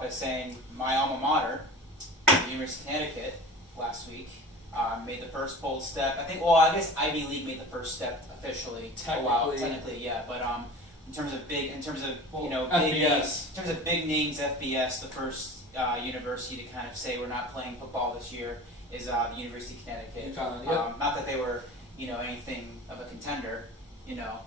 off by saying my alma mater, the University of Connecticut, last week made the first bold step. I guess Ivy League made the first step officially. Technically, yeah. But in terms of big names, FBS, the first university to kind of say we're not playing football this year is the University of Connecticut. UConn, yep. Not that they were, anything of a contender,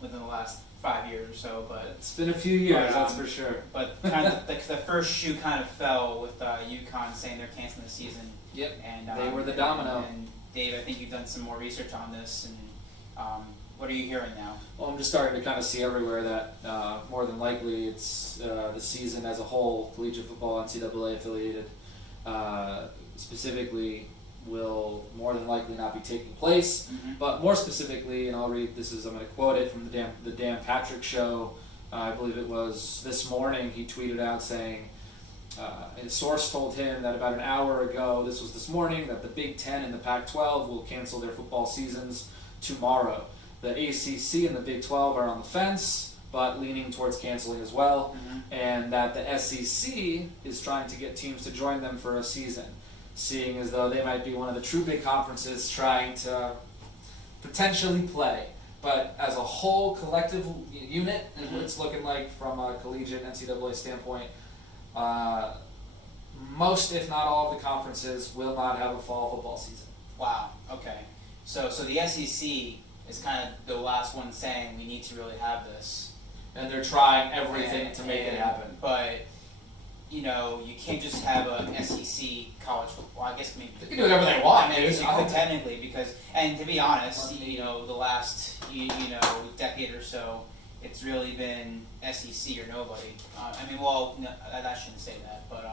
within the last 5 years or so, but it's been a few years, that's for sure. But kind of the first shoe kind of fell with UConn saying they're canceling the season. Yep. And they were the domino. And Dave, I think you've done some more research on this, and what are you hearing now? Well, I'm just starting to kind of see everywhere that more than likely it's the season as a whole, collegiate football, NCAA affiliated, specifically, will more than likely not be taking place. Mm-hmm. But more specifically, and I'm going to quote it from the Dan Patrick Show. I believe it was this morning. He tweeted out saying, a source told him that about an hour ago, this morning, that the Big Ten and the Pac-12 will cancel their football seasons tomorrow. The ACC and the Big 12 are on the fence, but leaning towards canceling as well, and that the SEC is trying to get teams to join them for a season, seeing as though they might be one of the true big conferences trying to potentially play. But as a whole collective unit, and what it's looking like from a collegiate NCAA standpoint, most, if not all, of the conferences will not have a fall football season. Wow. Okay. So the SEC is kind of the last one saying we need to really have this, and they're trying everything to make it happen. But you can't just have an SEC college football. I guess maybe they can do whatever they want. I mean, you could technically, because, and to be honest, the last decade or so, it's really been SEC or nobody. I shouldn't say that, but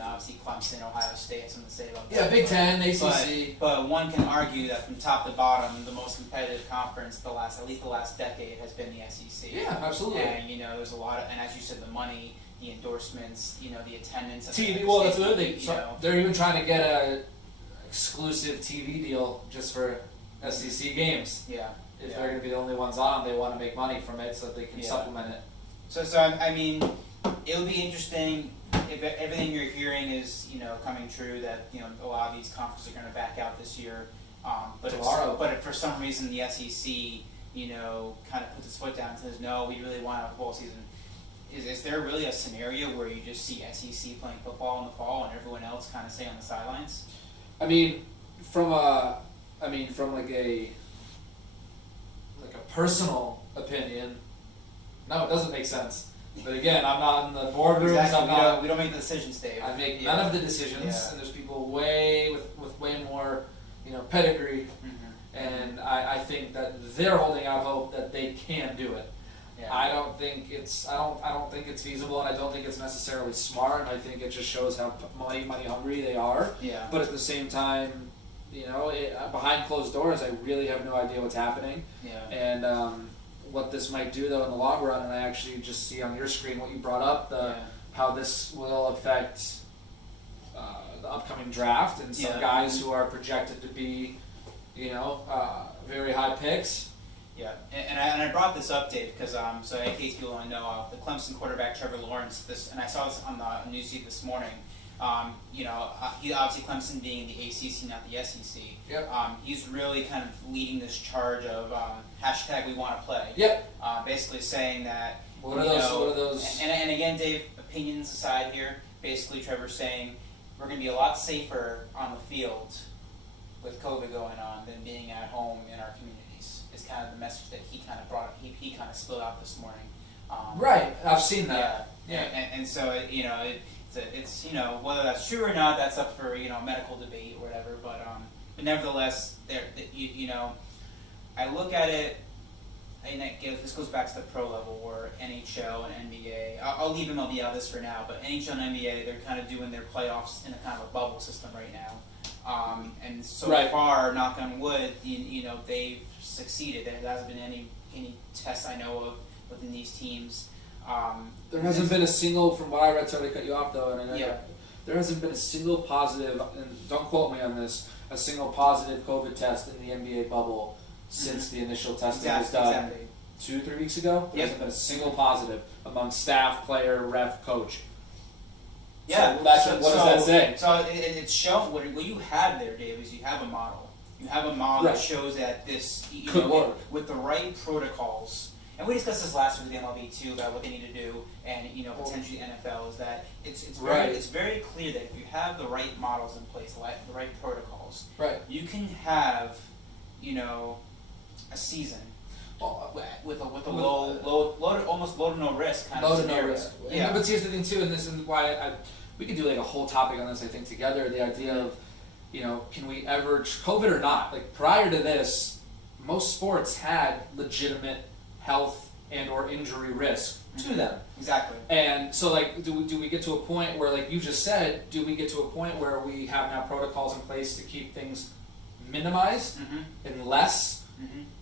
obviously Clemson, Ohio State, something to say about that. Yeah, Big Ten, ACC. But one can argue that from top to bottom, the most competitive conference at least the last decade has been the SEC. Yeah, absolutely. And there's a lot of, and as you said, the money, the endorsements, the attendance. TV. Well, that's the other thing. They're even trying to get a exclusive TV deal just for SEC games. Yeah. If they're going to be the only ones on, they want to make money from it so that they can supplement it. So I mean, it would be interesting if everything you're hearing is coming true, that a lot of these conferences are going to back out this year. But if for some reason the SEC kind of puts its foot down and says no, we really want a football season. Is there really a scenario where you just see SEC playing football in the fall and everyone else kind of stay on the sidelines? From like a personal opinion, no, it doesn't make sense. But again, I'm not in the boardrooms. Exactly. We don't make the decisions, Dave. I make none of the decisions, and there's people with way more pedigree, and I think that they're holding out hope that they can do it. Yeah. I don't think it's feasible, and I don't think it's necessarily smart. I think it just shows how money hungry they are. Yeah. But at the same time, behind closed doors, I really have no idea what's happening. Yeah. And what this might do, though, in the long run, and I actually just see on your screen what you brought up, how this will affect the upcoming draft and some guys who are projected to be, very high picks. Yeah, and I brought this up, Dave, because so in case people don't know, the Clemson quarterback Trevor Lawrence, and I saw this on the newsfeed this morning. He obviously Clemson being the ACC, not the SEC. Yep. He's really kind of leading this charge of hashtag we want to play. Yep. Basically saying that. What are those? And again, Dave, opinions aside here. Basically, Trevor's saying we're going to be a lot safer on the field with COVID going on than being at home in our communities. Is kind of the message that he kind of brought. He kind of spilled out this morning. Right. I've seen that. Yeah. And so it's whether that's true or not, that's up for medical debate or whatever. But nevertheless, I look at it, and this goes back to the pro level where NHL and NBA. I'll leave MLB out of this for now, but NHL and NBA, they're kind of doing their playoffs in a kind of a bubble system right now. And so far, knock on wood, they've succeeded. There hasn't been any tests I know of within these teams. There hasn't been a single, from what I read, sorry to cut you off though, there hasn't been a single positive, and don't quote me on this, a single positive COVID test in the NBA bubble since the initial testing was done 2-3 weeks ago. There hasn't been a single positive among staff, player, ref, coach. Yeah. So what does that say? So it's shown what you have there, Dave, is you have a model. You have a model that shows that this could work with the right protocols. And we discussed this last week with the MLB too about what they need to do, and potentially the NFL is that it's very clear that if you have the right models in place, the right protocols, you can have a season with a low almost low to no risk kind of scenario. Low to no risk. Yeah. But here's the thing too, and this is why we could do like a whole topic on this. I think together, the idea of can we ever, COVID or not, like prior to this, most sports had legitimate health and or injury risk to them. Exactly. And so like do we get to a point where, like you just said, do we get to a point where we have now protocols in place to keep things minimized and less?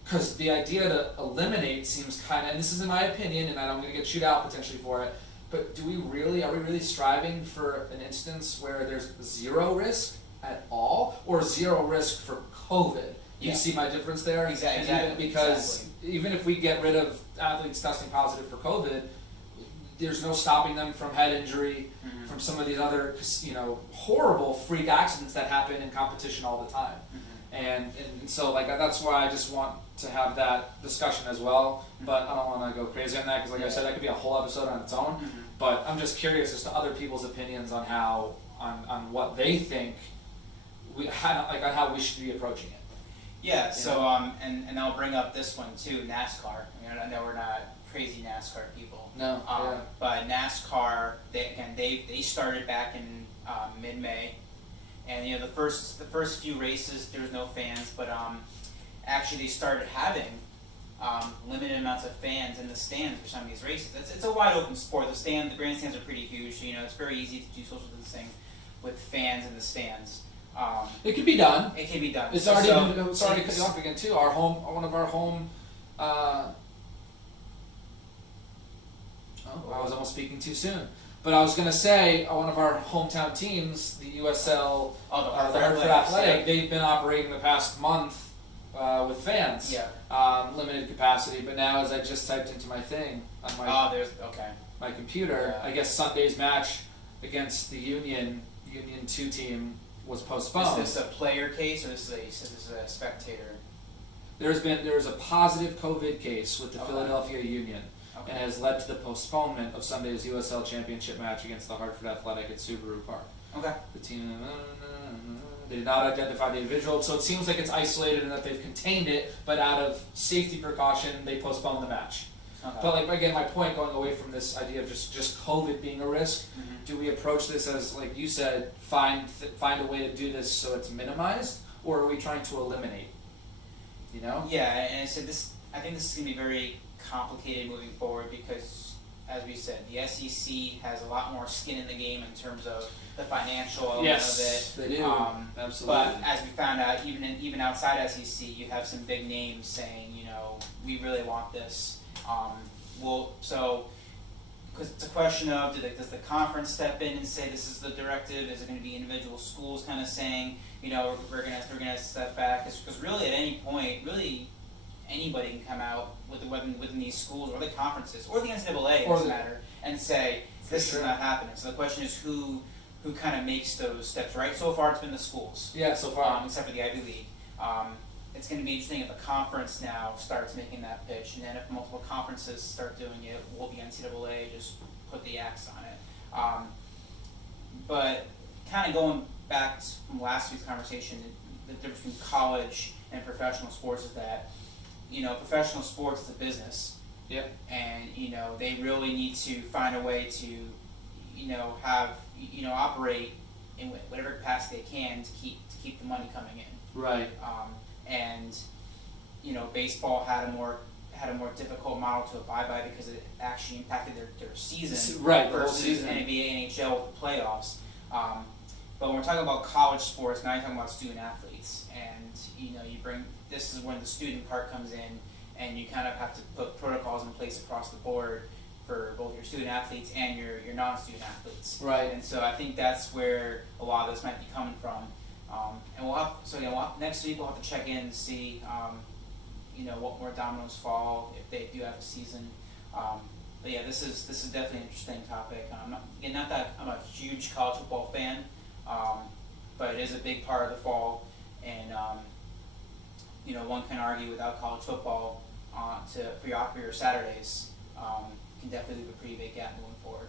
Because the idea to eliminate seems kind of, and this is in my opinion, and I'm going to get chewed out potentially for it, but are we really striving for an instance where there's zero risk at all, or zero risk for COVID? You see my difference there? Exactly. Because even if we get rid of athletes testing positive for COVID, there's no stopping them from head injury, from some of these other horrible freak accidents that happen in competition all the time. And so like that's why I just want to have that discussion as well. But I don't want to go crazy on that because, like I said, that could be a whole episode on its own. But I'm just curious as to other people's opinions on how on what they think on how we should be approaching it. Yeah. So and I'll bring up this one too, NASCAR. I know we're not crazy NASCAR people. No. But NASCAR, they started back in mid-May. And the first few races there was no fans, but actually they started having limited amounts of fans in the stands for some of these races. It's a wide open sport. The grandstands are pretty huge. So, it's very easy to do social distancing with fans in the stands. It can be done. It can be done. It's already cutting off again too. One of our home. I was almost speaking too soon. But I was going to say, one of our hometown teams, the USL, the Hartford Athletic, they've been operating the past month with fans, limited capacity. But now, as I just typed into my thing on my computer, I guess Sunday's match against the Union 2 team was postponed. Is this a player case or this is a spectator? There's a positive COVID case with the Philadelphia Union. And has led to the postponement of Sunday's USL Championship match against the Hartford Athletic at Subaru Park. The team, they did not identify the individual, so it seems like it's isolated and that they've contained it, but out of safety precaution, they postponed the match. But again, my point going away from this idea of just COVID being a risk, do we approach this as, like you said, find a way to do this so it's minimized, or are we trying to eliminate? Yeah, and I think this is going to be very complicated moving forward because, as we said, the SEC has a lot more skin in the game in terms of the financial element of it. They do. Absolutely. But as we found out, even outside SEC, you have some big names saying, we really want this. Because it's a question of does the conference step in and say this is the directive? Is it going to be individual schools kind of saying, we're gonna step back? Because really, at any point, really, anybody can come out within these schools or the conferences or the NCAA, it doesn't matter, and say this is not happening. So the question is who kind of makes those steps, right? So far, it's been the schools. Yeah, so far, except for the Ivy League. It's going to be interesting if a conference now starts making that pitch, and then if multiple conferences start doing it, will the NCAA just put the axe on it? But kind of going back from last week's conversation, the difference between college and professional sports is that professional sports is a business. Yeah. And they really need to find a way to have operate in whatever capacity they can to keep the money coming in. Right. And baseball had a more difficult model to abide by because it actually impacted their season. Right. Versus NBA, NHL with the playoffs. But when we're talking about college sports, now you're talking about student athletes, and this is when the student part comes in, and you kind of have to put protocols in place across the board for both your student athletes and your non-student athletes. Right. And so I think that's where a lot of this might be coming from. And next week we'll have to check in and see, what more dominoes fall if they do have a season. But yeah, this is definitely an interesting topic. Not that I'm a huge college football fan, but it is a big part of the fall, and one can argue without college football for your Saturdays, can definitely leave a pretty big gap moving forward.